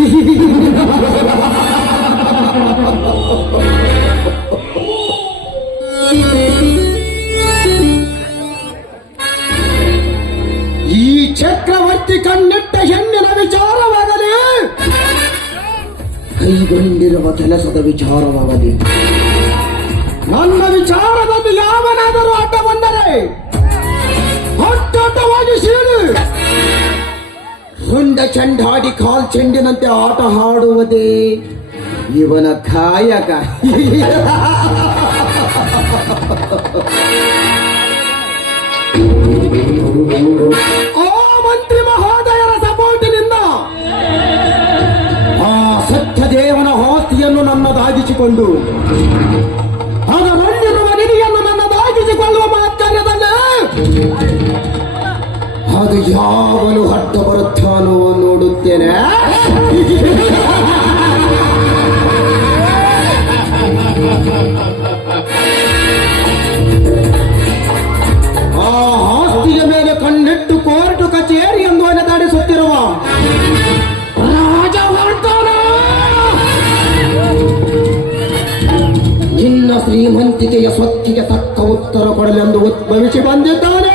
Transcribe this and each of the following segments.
ಈ ಚಕ್ರವರ್ತಿ ಕಣ್ಣಿಟ್ಟ ಹೆಣ್ಣಿನ ವಿಚಾರವಾಗಲಿ, ಕೈಗೊಂಡಿರುವ ಕೆಲಸದ ವಿಚಾರವಾಗಲಿ, ನನ್ನ ವಿಚಾರದಲ್ಲಿ ಯಾವನಾದರೂ ಅಡ್ಡ ಬಂದರೆ ಅಡ್ಡಾಟವಾಗಿ ಸೀಳು ಹೊಂಡ ಚಂಡಾಡಿ ಕಾಲ್ ಚೆಂಡಿನಂತೆ ಆಟ ಆಡುವುದೇ ಇವನ ಕಾಯಕ. ಆ ಮಂತ್ರಿ ಮಹೋದಯರ ಸಪೋರ್ಟಿನಿಂದ ಆ ಸತ್ಯದೇವನ ಆಸ್ತಿಯನ್ನು ನನ್ನದಾಗಿಸಿಕೊಂಡು ಅದರಲ್ಲಿರುವ ನಿಧಿಯನ್ನು ನನ್ನದಾಗಿಸಿಕೊಳ್ಳುವ ಮಾತ್ಕಾರ್ಯದಲ್ಲಿ ಅದು ಯಾವನು ಅಡ್ಡ ಬರುತ್ತಾನೋ ನೋಡುತ್ತೇನೆ. ಆ ಆಸ್ತಿಯ ಮೇಲೆ ಕಣ್ಣಿಟ್ಟು ಕೋರ್ಟು ಕಚೇರಿ ಎಂದು ಅಲೆದಾಡಿಸುತ್ತಿರುವ ರಾಜವರ್ಧನ ನಿನ್ನ ಶ್ರೀಮಂತಿಕೆಯ ಸ್ವತ್ತಿಗೆ ತಕ್ಕ ಉತ್ತರ ಕೊಡಲೆಂದು ಉದ್ಭವಿಸಿ ಬಂದಿದ್ದಾನೆ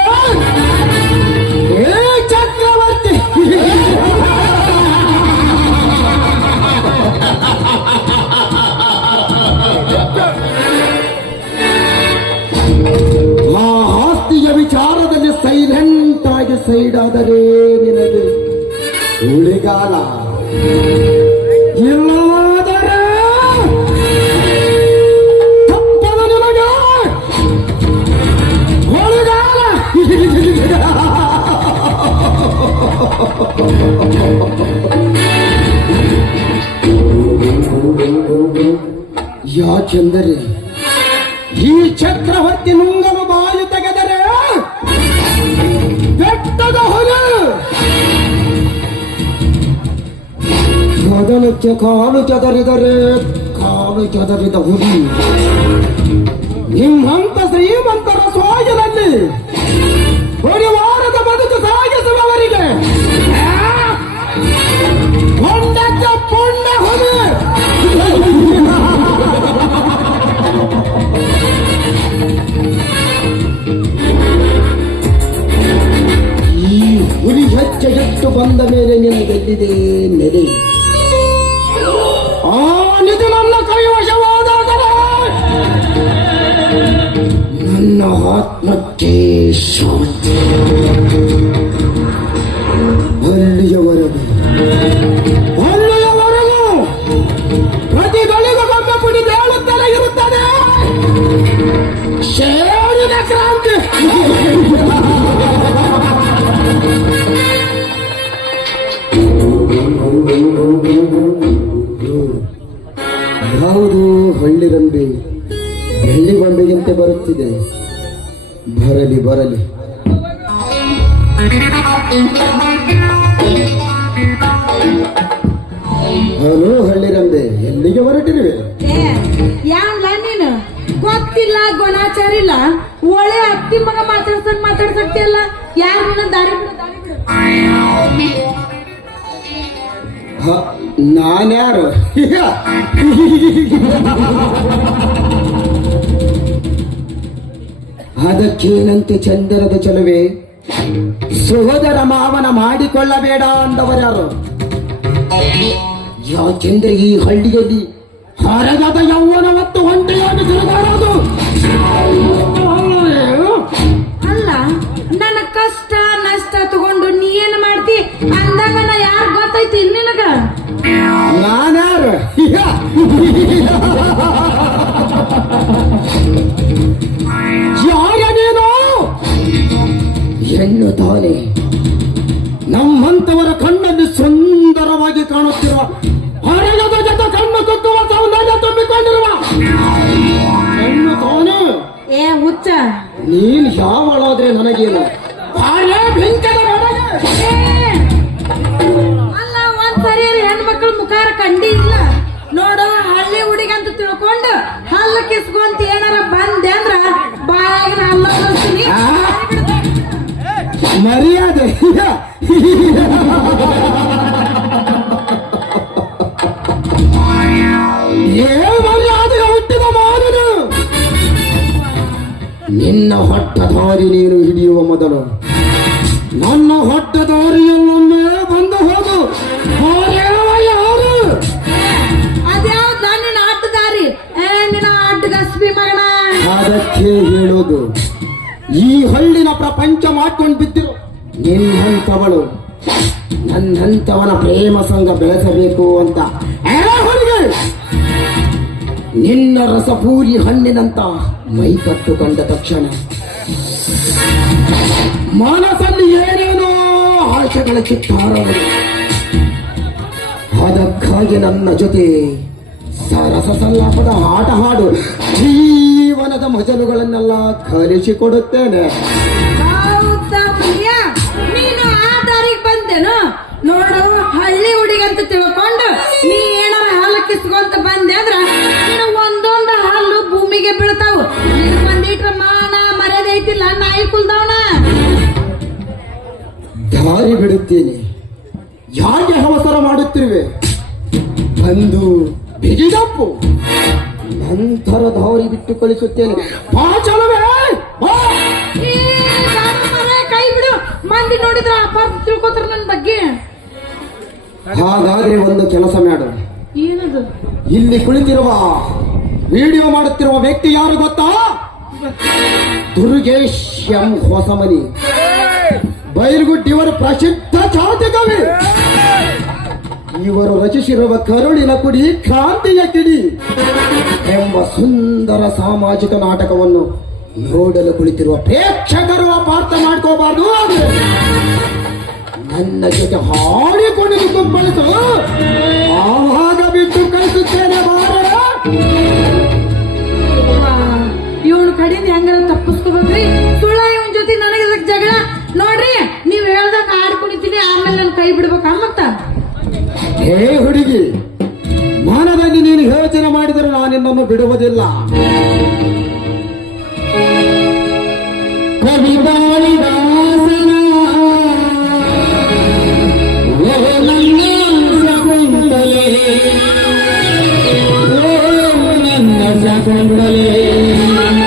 ಚಕ್ರವರ್ತಿ. ಆ ಆಸ್ತಿಯ ವಿಚಾರದಲ್ಲಿ ಸೈಲೆಂಟ್ ಆಗಿ ಸೈಡ್ ಆದರೆ ನಿನಗೆ ಉಳಿಗಾಲ, ಇಲ್ಲವಾದರೆ ತಪ್ಪದ ನಿನಗೆ ಉಳಿಗಾಲ. ಯಾಕೆಂದರೆ ಈ ಚಕ್ರವರ್ತಿ ನುಂಗಲು ಬಾಯಿ ತೆಗೆದರೆ ಬೆಟ್ಟದ ಹೊಲೆ ಮೊದಲಕ್ಕೆ ಕಾಲು ಕೆದರಿದರೆ ಕಾಲು ಕೆದರಿದ ಹುಲಿ. ನಿಮ್ಮಂತ ಶ್ರೀಮಂತರ ಸೋಗಿನಲ್ಲಿ ಪರಿವಾರದ ಬದುಕು ಸಾಗಿಸುವವರಿಗೆ ಪುಣ್ಯಕ್ಕೆ ಪುಣ್ಯ ಹುಲಿ. ಈ ಹುಲಿ ಹೆಜ್ಜೆ ಎತ್ತು ಬಂದ ಮೇಲೆ ನಿನಗೆಲ್ಲಿದೆ ನೆಲೆ. ಆ ನಿಧಿ ನನ್ನ ಕೈವಶವಾದಾಗ ನನ್ನ ಆತ್ಮಕ್ಕೆ ಶಾಂತಿ. ಅಲ್ಲಿಯವರೆಗೂ ಪ್ರತಿಗಳಿಗೂ ಕೊಮ್ಮೆ ಪುಡಿ ಹೇಳುತ್ತಲೇ ಇರುತ್ತದೆ ಶೇರಿನ ಕ್ರಾಂತಿ. ಯಾವುದು ಹಳ್ಳಿರಂಬೆ ಬೆಳ್ಳಿ ಬಂಬೆಗಿಂತೆ ಬರುತ್ತಿದೆ. ಬರಲಿ ಬರಲಿ. ಹಲೋ ಹಳ್ಳಿರಂಬೆ, ಎಲ್ಲಿಗೆ ಹೊರಟಿರುವೆ? ಯಾವ್ಲ ನೀನು ಗೊತ್ತಿಲ್ಲ, ಗುಣಾಚಾರ ಇಲ್ಲ, ಒಳ್ಳೆ ಅತ್ತಿ ಮಗ ಮಾತಾಡ್ಸಕ್ತಿಯಲ್ಲ. ಯಾರು ನೀನು? ದಾರಿ ಬಿಡು. ನಾನ್ಯಾರು? ಅದಕ್ಕೇನಂತೆ ಚಂದನದ ಚಲುವೆ, ಸಹೋದರ ಮಾವನ ಮಾಡಿಕೊಳ್ಳಬೇಡ ಅಂದವರ್ಯಾರು? ಯಾಕೆಂದ್ರೆ ಈ ಹಳ್ಳಿಯಲ್ಲಿ ಹರಗದ ಯೌವನ ಮತ್ತು ಒಂಟೆಯಾಗಿ ತಿರುಗಾಡೋದು ಅಲ್ಲ. ನನ್ನ ಕಷ್ಟ ನಷ್ಟ ತಗೊಂಡು ನೀ ಏನ್ ಮಾಡ್ತಿ ಅಂದಾಗ ನಾ ಯಾರು ಗೊತ್ತೈತಿ ನಿನಗ? ನಾನ್ಯಾರು? ಯಾರ ನೀನು? ಹೆಣ್ಣು ತಾನೆ ನಮ್ಮಂತವರ ಕಣ್ಣಲ್ಲಿ ಸುಂದರವಾಗಿ ಕಾಣುತ್ತಿರುವ ಹರಗದ ಜೊತೆ ಕಣ್ಣು ಕುಕ್ಕುವ ಸೌಂದರ್ಯ ತುಂಬಿಕೊಂಡಿರುವ ಹೆಣ್ಣು ತಾನೆ. ಏ ಹುಚ್ಚ, ನೀನ್ ಯಾವಳಾದ್ರೆ ನನಗೇನು? ಅಲ್ಲ, ಒಂದ್ಸರಿ ಹೆಣ್ಮಕ್ಳ ಮುಖಾರ ಕಂಡಿ ಇಲ್ಲ ನೋಡು. ಹಳ್ಳಿ ಹುಡುಗಿ ಅಂತ ತಿಳ್ಕೊಂಡು ಹಲ್ಲ ಕಿಸ್ಕೊಂತ ಏನಾರ ಬಂದೆ ಅಂದ್ರ ಬಾಯಾಗ ಹಲ್ಲ ಕಳಿಸ್ತೀನಿ. ಮರ್ಯಾದೆ ನಿನ್ನ ಹೊಟ್ಟ ದಾರಿ ನೀನು ಹಿಡಿಯುವ ಮೊದಲು ನನ್ನ ಹೊಟ್ಟ ದಾರಿಯಲ್ಲೊಮ್ಮೆ ಬಂದು ಹೋದು. ಯಾರು ಅದ್ಯಾವ್ದ ನಿನ್ನ ಆಟದಾರಿ? ನಿನ್ನ ಆಟಗಸ್ಬಿ ಮಗನ. ಅದಕ್ಕೆ ಹೇಳೋದು, ಈ ಹಳ್ಳಿನ ಪ್ರಪಂಚ ಮಾಡ್ಕೊಂಡು ಬಿದ್ದಿರು ನಿನ್ನಂಥವಳು ನನ್ನಂಥವನ ಪ್ರೇಮ ಸಂಘ ಬೆಳೆಸಬೇಕು ಅಂತ ಹುಡುಗಿ ನಿನ್ನ ರಸಪೂರಿ ಹಣ್ಣಿನಂತ ಮೈ ಕಟ್ಟುಕೊಂಡ ತಕ್ಷಣ ಮನಸ್ಸಲ್ಲಿ ಏನೇನೋ ಆಶೆಗಳ ಚಿತ್ತಾರಗಳು. ಅದಕ್ಕಾಗಿ ನನ್ನ ಜೊತೆ ಸರಸ ಸಲ್ಲಾಪದ ಆಟ ಹಾಡು, ಜೀವನದ ಮಜಲುಗಳನ್ನೆಲ್ಲ ಕಲಿಸಿಕೊಡುತ್ತೇನೆ. ಹೌದಾ ಪ್ರಿಯ? ನೀನು ಆ ದಾರಿಗೆ ಬಂದೇನು? ನೋಡು, ಹಳ್ಳಿ ಹುಡುಗಂತ ತಿಳ್ಕೊಂಡು ನೀ ಏನಾರ ಹಾಲು ಕಿಸ್ಕೊಂತ ಬಂದೆ ಅಂದ್ರ ನೀನು ಒಂದೊಂದು ಹಾಲು ಭೂಮಿಗೆ ಬೀಳ್ತಾವು. ನಿನ್ ಒಂದಿಟ್ರ ಮಾನ ಮರ್ಯಾದೆ ಐತಿಲ್ಲ, ನಾಯಿ ಕುಲ್ದವನ. ದಾರಿ ಬಿಡುತ್ತೇನೆ, ಯಾಕೆ ಅವಸರ ಮಾಡುತ್ತಿರುವೆ? ಬಂದು ಬಿಗಿದಪ್ಪು, ನಂತರ ದಾರಿ ಬಿಟ್ಟು ಕಳಿಸುತ್ತೇನೆ. ಬಾ ಚಲವೇ, ಬಾ. ಏ, ನಾನು ಮರೆ ಕೈ ಬಿಡು. ಮಂದಿ ನೋಡಿದ್ರ ಅಪಾರ್ಥ ತಿಳ್ಕೊತಾರ ನನ್ ಬಗ್ಗೆ. ಹಾಗಾದ್ರೆ ಒಂದು ಕೆಲಸ ಮಾಡು. ಏನದು? ಇಲ್ಲಿ ಕುಳಿತಿರುವ ವಿಡಿಯೋ ಮಾಡುತ್ತಿರುವ ವ್ಯಕ್ತಿ ಯಾರು ಗೊತ್ತಾ? ದುರ್ಗೇಶ್ ಎಂ ಹೊಸಮನಿ, ಬೈಲ್ಗುಡ್ಡಿಯವರ ಪ್ರಸಿದ್ಧ ಚಾತಿ ಕವಿ. ಇವರು ರಚಿಸಿರುವ ಕರುಳಿನ ಕುಡಿ ಕ್ರಾಂತಿಯ ಕಿಡಿ ಎಂಬ ಸುಂದರ ಸಾಮಾಜಿಕ ನಾಟಕವನ್ನು ನೋಡಲು ಕುಳಿತಿರುವ ಪ್ರೇಕ್ಷಕರು ಅಪಾರ್ಥ ಮಾಡ್ಕೋಬಾರ್ದು. ನನ್ನ ಜೊತೆ ಹಾಡಿಕೊಂಡು ಕುಪ್ಪಳಿಸು, ಆವಾಗ ಬಿಟ್ಟು ಕಳಿಸುತ್ತೇನೆ. ಇವನು ಕಡಿಂದ ಹೆಂಗಾರ ತಪ್ಪಿಸ್ಕೋಬೇಕ್ರಿ. ಸುಳ್ಳ ಇವನ್ ಜೊತೆ ನನಗೆ ಜಗಳ. ನೋಡ್ರಿ, ನೀವ್ ಹೇಳ್ದಾಗ ಹಾಡ್ ಕುಣಿತೀನಿ, ಆಮೇಲೆ ನನ್ ಕೈ ಬಿಡ್ಬೇಕ ಮತ್ತ. ಹೇ ಹುಡುಗಿ, ಮನದಲ್ಲಿ ನೀನು ಯೋಚನೆ ಮಾಡಿದರೆ ನಾನು ನಿನ್ನನ್ನು ಬಿಡುವುದಿಲ್ಲ. ಕವಿತಾಳಿದಾಸನ ನನ್ನ ಶಕುಂತಲೆ, ನನ್ನ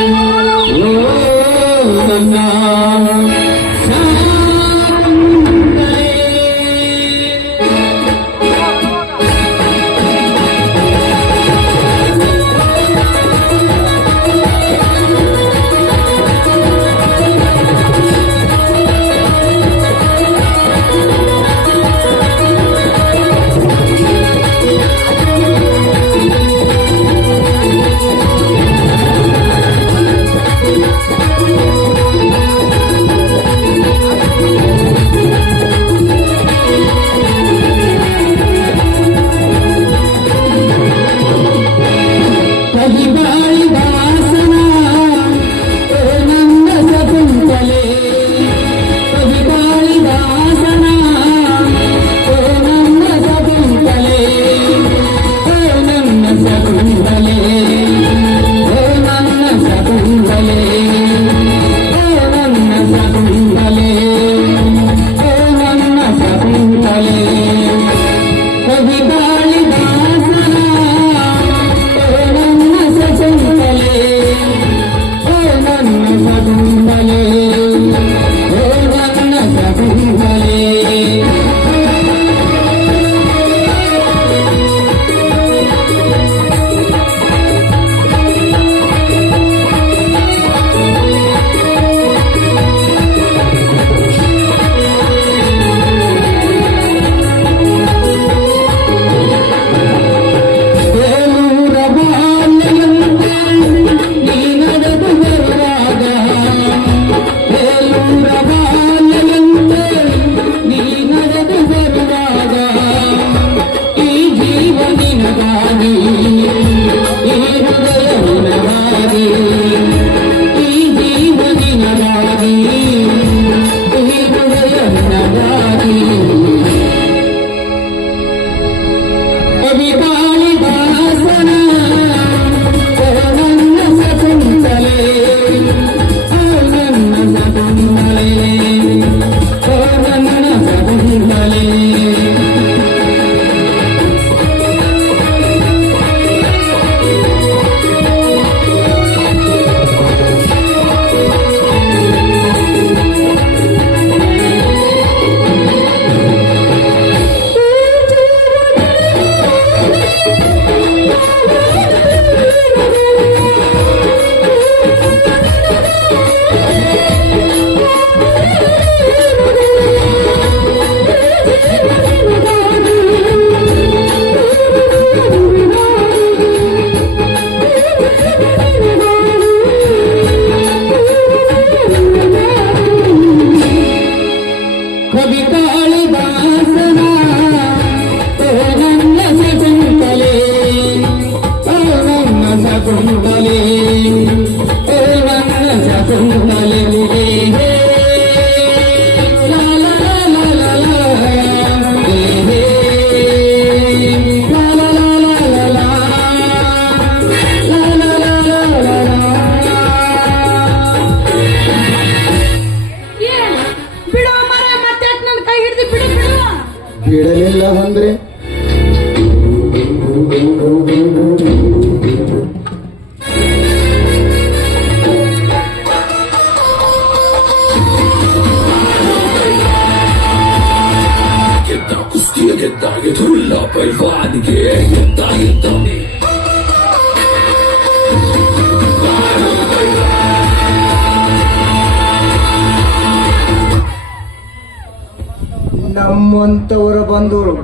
ನಮ್ಮಂತವರ ಬಂಧುಗಳು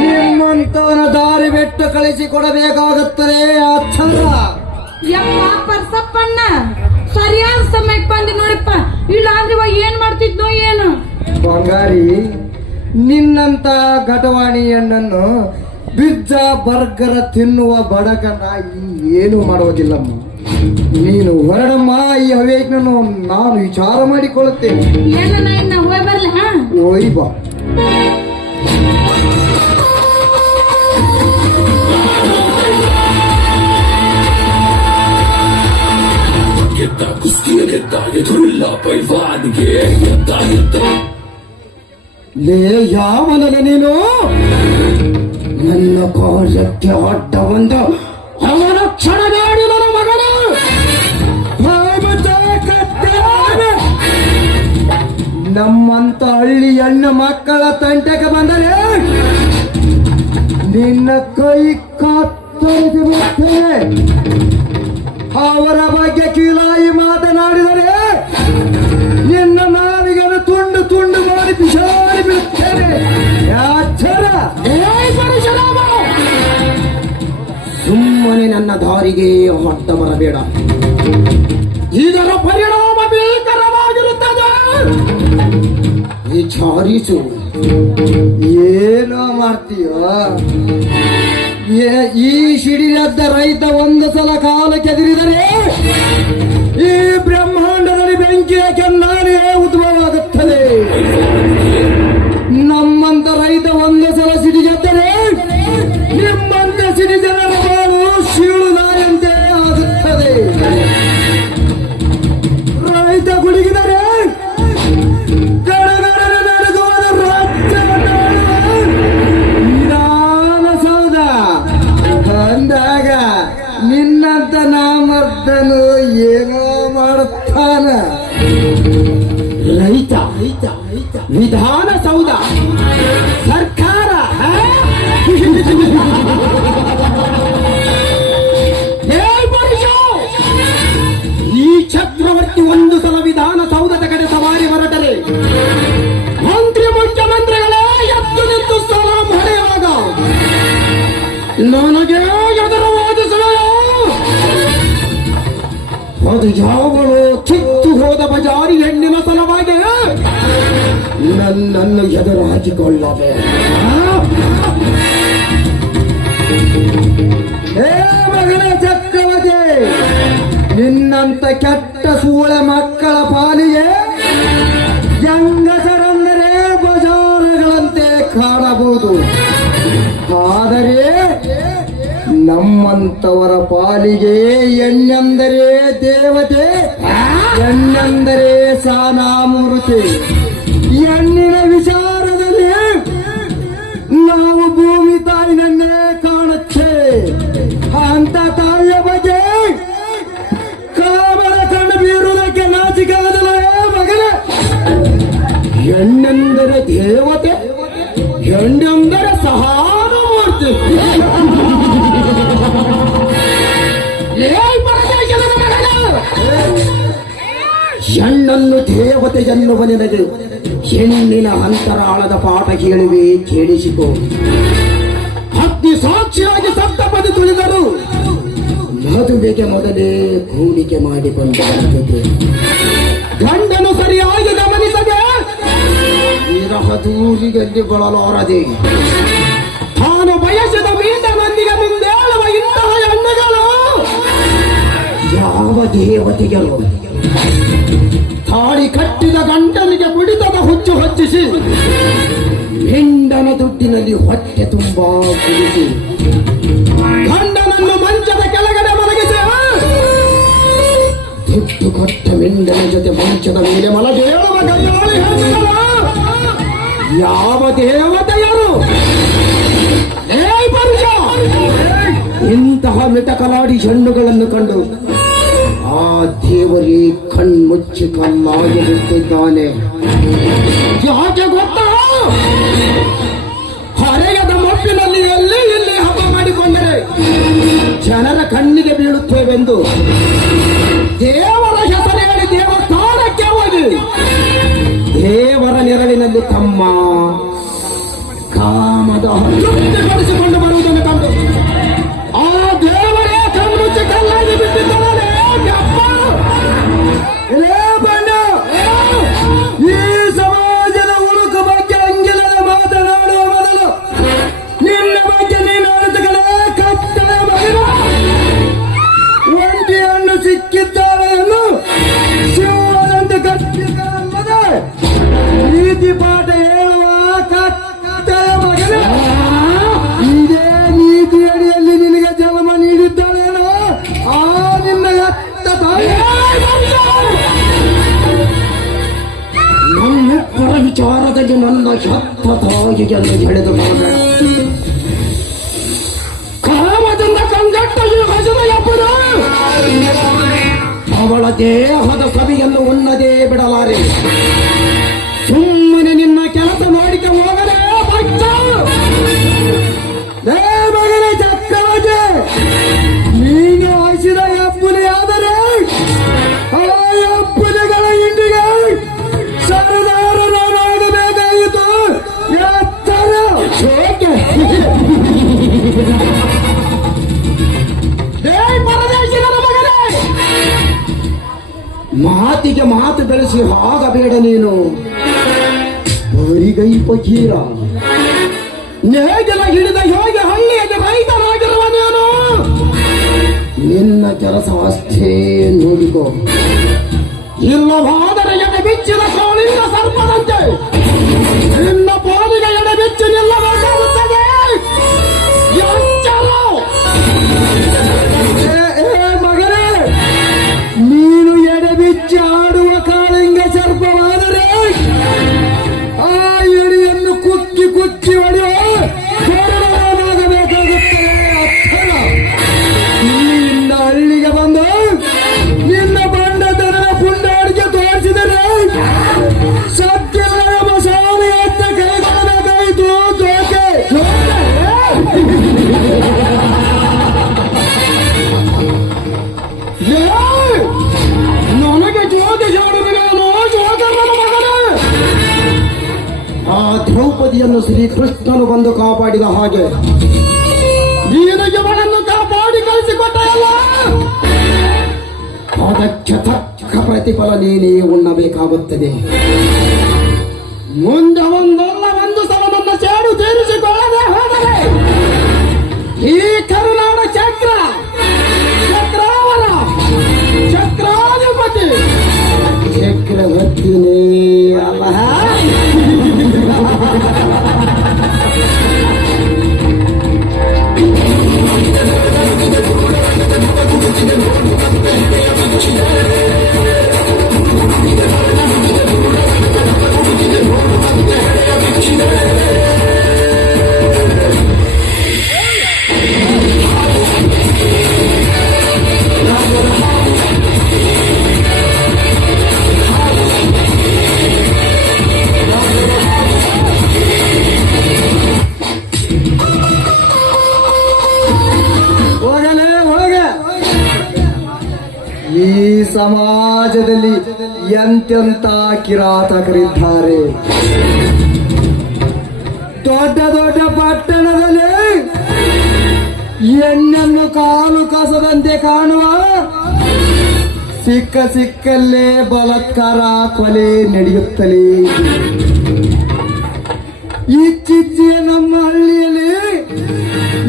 ನಿಮ್ಮಂತವರ ದಾರಿ ಬಿಟ್ಟು ಕಳಿಸಿಕೊಡಬೇಕಾಗುತ್ತದೆ ಆ ಚಂದ್ರ. ಯಪ್ಪ ಪರ್ಸಪ್ಪಣ್ಣ ಸರಿಯಾದ ಸಮಯಕ್ಕೆ ಬಂದಿ ನೋಡಪ್ಪ, ಇಲ್ಲ ಅಂದ್ರೆ ಇವಾಗ ಏನ್ ಮಾಡ್ತಿದ್ನೋ ಏನು. ಬಂಗಾರಿ, ನಿನ್ನಂತ ಘಟವಾಣಿ ಹೆಣ್ಣನ್ನು ಬಿಜ್ಜ ಬರ್ಗರ ತಿನ್ನುವ ಬಡಕ ನಾಯಿ ಏನು ಮಾಡೋದಿಲ್ಲಮ್ಮ. ನೀನು ಹೊರಡಮ್ಮ, ಈ ಹವೇಜ್ಞನು ನಾನು ವಿಚಾರ ಮಾಡಿಕೊಳ್ಳುತ್ತೇನೆ. ಏನ ನಾ ಇನ್ನ ಹೋಗಿ ಬರ್ಲಿ. ಹಾ ಓಯ್ ಬಾ. ಲೇ ಯಾವನಲ್ಲ ನೀನು? ನನ್ನ ಕಾರ್ಯಕ್ಕೆ ಅಡ್ಡ ಬಂದ ಅವನ ಕ್ಷಣಗಾಡಿ ನನ್ನ ಮಗನ ನಮ್ಮಂತ ಹಳ್ಳಿ ಹೆಣ್ಣು ಮಕ್ಕಳ ತಂಟೆಗೆ ಬಂದರೆ ನಿನ್ನ ಕೈ ಕತ್ತರಿಸಿ ಬಿಡುತ್ತೇನೆ. ಅವರ ಬಗ್ಗೆ ಕೀಲಾಯಿ ಮಾತನಾಡಿದರೆ ನಿನ್ನ ನಾವಿಗೆನ ತುಂಡು ತುಂಡು ಮಾಡಿ ಬಿಸಾಡಿ ಬಿಡುತ್ತೇನೆ. ಸುಮ್ಮನೆ ನನ್ನ ದಾರಿಗೆ ಹೊತ್ತ ಬರಬೇಡ, ಇದರ ಪರಿಣಾಮ ಭೀಕರವಾಗಿರುತ್ತದೆ. ವಿಚಾರಿಸು, ಏನೋ ಮಾಡ್ತೀಯೋ? ಈ ಸಿಡಿಯದ್ದ ರೈತ ಒಂದು ಸಲ ಕಾಲ ಕೆದರಿದರೆ ಈ ಬ್ರಹ್ಮಾಂಡದಲ್ಲಿ ಬೆಂಕಿಯ ಕೆನ್ನಾರೇ ಉದ್ಭವ ಆಗುತ್ತದೆ. ನಮ್ಮಂತ ರೈತ ಒಂದು ಸಲ ಸಿಡಿಗೆದ್ದರೆ ನಿಮ್ಮಂತ ಸಿಡಿಜನರ ಬಾಳು ಶೀಳು ನಾಯಂತೆ ಆಗುತ್ತದೆ. ರೈತ ಗುಡುಗಿದರೆ ಗಡಗಡನೆ ನಡುಗುವ ರಾಜ್ಯವನ್ನು ವಿಧಾನಸೌಧ ಅಂದಾಗ ನಿನ್ನಂತ ನಾಮರ್ದನು ಏನೋ ಮಾಡುತ್ತಾನ. ರೈತ ವಿಧಾನಸೌಧ ಸರ್ಕಾರ ಈ ಚಕ್ರವರ್ತಿ ಒಂದು ಸಲ ವಿಧಾನಸೌಧದ ಕಡೆ ಸವಾರಿ ಹೊರಟರೆ ಮುಖ್ಯಮಂತ್ರಿಗಳೇ ಎದ್ದು ನಿಂತು ಸಲಾಂ ಹೊಡೆಯುವಾಗ ನನಗೆ ಎದುರು ವಾದಿಸುವೆಯೋ? ಅದು ಯಾವಳು ಕಿತ್ತು ಹೋದ ಬಜಾರಿ ಹೆಣ್ಣಿನ ಸಲುವಾಗಿ ನನ್ನನ್ನು ಎದುರು ಹಾಕಿಕೊಳ್ಳದೆ. ಹೇ ಮಗನೇ ಚಕ್ರವರ್ತಿ, ನಿನ್ನಂತ ಕೆಟ್ಟ ಸೂಳೆ ಮಕ್ಕಳ ಪಾಲಿಗೆ ಹೆಂಗಸರೆಂದರೆ ಬಜಾರುಗಳಂತೆ ಕಾಣಬಹುದು, ಆದರೆ ನಮ್ಮಂತವರ ಪಾಲಿಗೆ ಹೆಣ್ಣೆಂದರೆ ದೇವತೆ, ಹೆಣ್ಣೆಂದರೆ ಸಾನಾಮೂರ್ತಿ. ಹೆಣ್ಣಿನ ವಿಚಾರದಲ್ಲಿ ನಾವು ಭೂಮಿ ತಾಯಿನನ್ನೇ ಕಾಣುತ್ತೆ. ಅಂತ ತಾಯಿಯ ಬಗ್ಗೆ ಕಾಮನ ಕಣ್ಣು ಬೀರುವುದಕ್ಕೆ ನಾಚಿಕಾದಲೇ ಮಗನ. ಹೆಣ್ಣೆಂದರೆ ದೇವತೆ, ಹೆಣ್ಣೆಂದರೆ ಸಹಾನುಮೂರ್ತಿ. ಹೆಣ್ಣನ್ನು ದೇವತೆ ಎನ್ನುವ ನಿನಗೆ ಹೆಣ್ಣಿನ ಅಂತರಾಳದ ಪಾಠ ಕೇಳುವೆ, ಕೇಳಿಸಿಕೋ. ಅಗ್ನಿ ಸಾಕ್ಷಿಯಾಗಿ ಸಪ್ತಪದಿ ತುಳಿದರು ಮದುವೆಗೆ ಮೊದಲೇ ಕೂಡಿಕೆ ಮಾಡಿಕೊಂಡ ಗಂಡನು ಸರಿಯಾಗಿ ಗಮನಿಸದೆ ವಿರಹ ದೂರಿನಲ್ಲಿ ಬಳಲಾರದೆ ತಾನು ಬಯಸಿದ ಮೀಟನೊಂದಿಗೆ ಮುಂದೇಳುವ ಇಂತಹ ಹೆಣ್ಣುಗಳು ಯಾವ ದೇವತೆಗಳು? ತಾಳಿ ಕಟ್ಟಿದ ಗಂಡನಿಗೆ ಕುಡಿತದ ಹುಚ್ಚು ಹಚ್ಚಿಸಿ ಹೆಂಡನ ದುಡ್ಡಿನಲ್ಲಿ ಹೊಟ್ಟೆ ತುಂಬಾ ಕುಡಿಸಿ ಗಂಡನನ್ನು ಮಂಚದ ಕೆಳಗಡೆ ಮಲಗಿಸಿ ದುಡ್ಡು ಕೊಟ್ಟ ಮೆಂಡನ ಜೊತೆ ಮಂಚದ ಮೇಲೆ ಮಲಗೇಳುವ ಕೈಯಾಳಿ ಹೆಣ್ಣುಗಳು ಯಾವ ದೇವತೆಯರು? ಪುರುಷ ಬಡಲಾಡಿ ಹೆಣ್ಣುಗಳನ್ನು ಕಂಡು ಆ ದೇವರೇ ಕಣ್ಮುಚ್ಚಿ ಕಲ್ಲಾಗಿ ಬಿಟ್ಟಿದ್ದಾನೆ. ಯಾಕೆ ಗೊತ್ತಾ? ಹರೆಯದ ಮೊಪ್ಪಿನಲ್ಲಿ ಎಲ್ಲಿ ಇಲ್ಲಿ ಹಬ್ಬ ಮಾಡಿಕೊಂಡರೆ ಜನರ ಕಣ್ಣಿಗೆ ಬೀಳುತ್ತೇವೆಂದು ದೇವರ ಹೆಸರು ಹೇಳಿ ದೇವಸ್ಥಾನಕ್ಕೆ ಹೋಗಿ ದೇವರ ನೆರಳಿನಲ್ಲಿ ತಮ್ಮ ಕಾಮದ ತೃಪ್ತಿಪಡಿಸಿಕೊಂಡು ಬರುವುದನ್ನು ಕಂಡು ಆ ದೇವರೇ ಕಣ್ಣುಚ್ಚಿ ಕಲ್ಲಾಗಿ ಬಿಟ್ಟಿದ್ದಾನೆ. ಈ ಸಮಾಜದ ಉಳುಕು ಬಗ್ಗೆ ಅಂಗಿಲದ ಮಾತನಾಡುವ ಮೊದಲು ನಿನ್ನ ಬಗ್ಗೆ ನೀನು ಅರಿತುಕೊಳ್ಳೇ ಕತ್ತಲ ಮಗನ. ಒಂಟಿ ಹಣ್ಣು ಸಿಕ್ಕಿದ್ದಾಳೆ ಎಂದು ಶಿವನಂತೆ ಕಟ್ಟಿದ್ದಾನೆ. ನೀತಿ ಪಾಠ ಹೇಳುವ ಕತ್ತಲ ಮಗನ. ಇದೇ ನೀತಿ ಅಡಿಯಲ್ಲಿ ನಿನಗೆ ಜನ್ಮ ನೀಡಿದ್ದಾಳೇನೋ ಆ ನಿನ್ನ ಎತ್ತ ತಾಯಿ. ನನ್ನಿಬ್ಬರ ವಿಚಾರದಲ್ಲಿ ನನ್ನ ಶಬ್ದ ತಾಯಿಯನ್ನು ಎಳೆದು ಮಾಡಬೇಡ. ಕಾಮದಿಂದ ಕಂಗಟ್ಟ ಈ ಹಸಿದ ಎಬ್ಬರು ಅವಳ ದೇಹದ ಸವಿಯನ್ನು ಉಣ್ಣದೇ ಬಿಡಲಾರೆ. ಸುಮ್ಮನೆ ನಿನ್ನ ಕೆಲಸ ಮಾಡಿಕೆ ಹೋಗಲೇ ಭಕ್ತ. ಮಗನೇ ಚಕ್ರವರ್ತಿ, ನೀನು ಹಸಿದ ಎಬ್ಬುಲಿ ಆದರೆ ಆ ಎಬ್ಬುಲಿಗಳ ಇಂಡಿಗೆ ಸರದಾರನಾಗಬೇಕಾಗಿತ್ತು. ಎತ್ತರ ಶೋಕೆ. ಪರದೇಶಿಗರ ಮಗನೇ, ಮಾತಿಗೆ ಮಾತು ಬೆಳೆಸಿ ಆಗಬೇಡ ನೀನು. ಬರಿಗೈ ಪಕೀರ ನೇಗಿಲ ಹಿಡಿದ ಹೇಗೆ ಹಳ್ಳಿಯಲ್ಲಿ ರೈತರಾಗಿರುವ ನೀನು ನಿನ್ನ ಕೆಲಸ ಅಷ್ಟೇ ನೋಡಿಕೋ. ಇಲ್ಲವಾದರೆ ಎಡೆ ಬಿಚ್ಚಿದ ಸೋಳಿನ ಸರ್ಪದಂತೆ ನಿನ್ನ ಪಾಲಿಗೆ ಎಡೆ ಬಿಚ್ಚಿ ನಿಲ್ಲಬೇಕಾಗುತ್ತದೆ. ಮಗನೇ, ನೀನು ಎಡೆ ಬಿಚ್ಚಿ ಆಡುವ ಕಾಳಿಂಗ ಸರ್ಪವಾದರೆ ಆ ಎಡೆಯನ್ನು ಕುಕ್ಕಿ ಕುಕ್ಕಿ ಹೊಡೆಯುವ ಕೊರಡನಾಗಬೇಕಾಗುತ್ತದೆ. ಅರ್ಥನ ಇಲ್ಲಿಂದ ಹಳ್ಳಿಗೆ ಬಂದು ನಿನ್ನ ಬಂಡತನದ ಪುಂಡಾಡಿಗೆ ತೋರಿಸಿದರೆ ಸತ್ಯದ ಮಸಾಲೆ ಅಂತ ಕೈಗೊಳ್ಳಬೇಕಾಯಿತು. ಜೋಕೆ ನನಗೆ ಜೋಗೆ ಜೋಡುಗಳನ್ನು ಜೋಗನ ಮಗನೇ. ಆ ದ್ರೌಪದಿಯನ್ನು ಶ್ರೀಕೃಷ್ಣನು ಬಂದು ಕಾಪಾಡಿದ ಹಾಗೆ ನೀನು ಇವಳನ್ನು ಕಾಪಾಡಿ ಕಳಿಸಿಕೊಟ್ಟಲ್ಲ. ಅದಕ್ಕೆ ತಕ್ಕ ಪ್ರತಿಫಲ ನೀನೇ ಉಣ್ಣಬೇಕಾಗುತ್ತದೆ. ಮುಂದೆ ಒಂದಲ್ಲ ಒಂದು ಸಲ ನನ್ನ ಸೇಡು ತೀರಿಸಿಕೊಳ್ಳದೆ ಹೋದರೆ ಈ ಕರುನಾಡ ಚಕ್ರವರ ಚಕ್ರಾಧಿಪತಿ ಚಕ್ರವರ್ತಿನೇ ಅಲ್ಲ. ಈ ಸಮಾಜದಲ್ಲಿ ಎಂತೆಂತ ಕಿರಾತಕರಿದ್ದಾರೆ. ದೊಡ್ಡ ದೊಡ್ಡ ಪಟ್ಟಣದಲ್ಲಿ ಹೆಣ್ಣನ್ನು ಕಾಲು ಕಸದಂತೆ ಕಾಣುವ ಸಿಕ್ಕ ಸಿಕ್ಕಲ್ಲೇ ಬಲಾತ್ಕಾರ ಕೊಲೆ ನಡೆಯುತ್ತಲೇ. ಇತ್ತೀಚೆಗೆ ನಮ್ಮ ಹಳ್ಳಿಯಲ್ಲಿ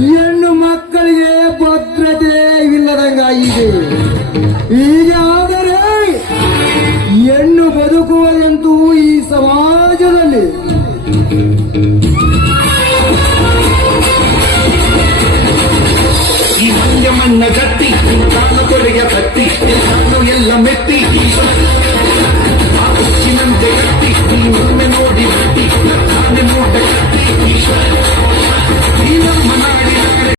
ಹೆಣ್ಣು ಮಕ್ಕಳಿಗೆ ಭದ್ರತೆ ಇಲ್ಲದಂಗಾಗಿದೆ. ಹೀಗಾದರೆ ಹೆಣ್ಣು ಬದುಕುವಂತೂ ಈ ಸಮಾಜದಲ್ಲಿ ಈ ಮಂಜ ಮನ್ನ ಕಟ್ಟಿ ತಾನು ಕೊರೆಯ ಕಟ್ಟಿ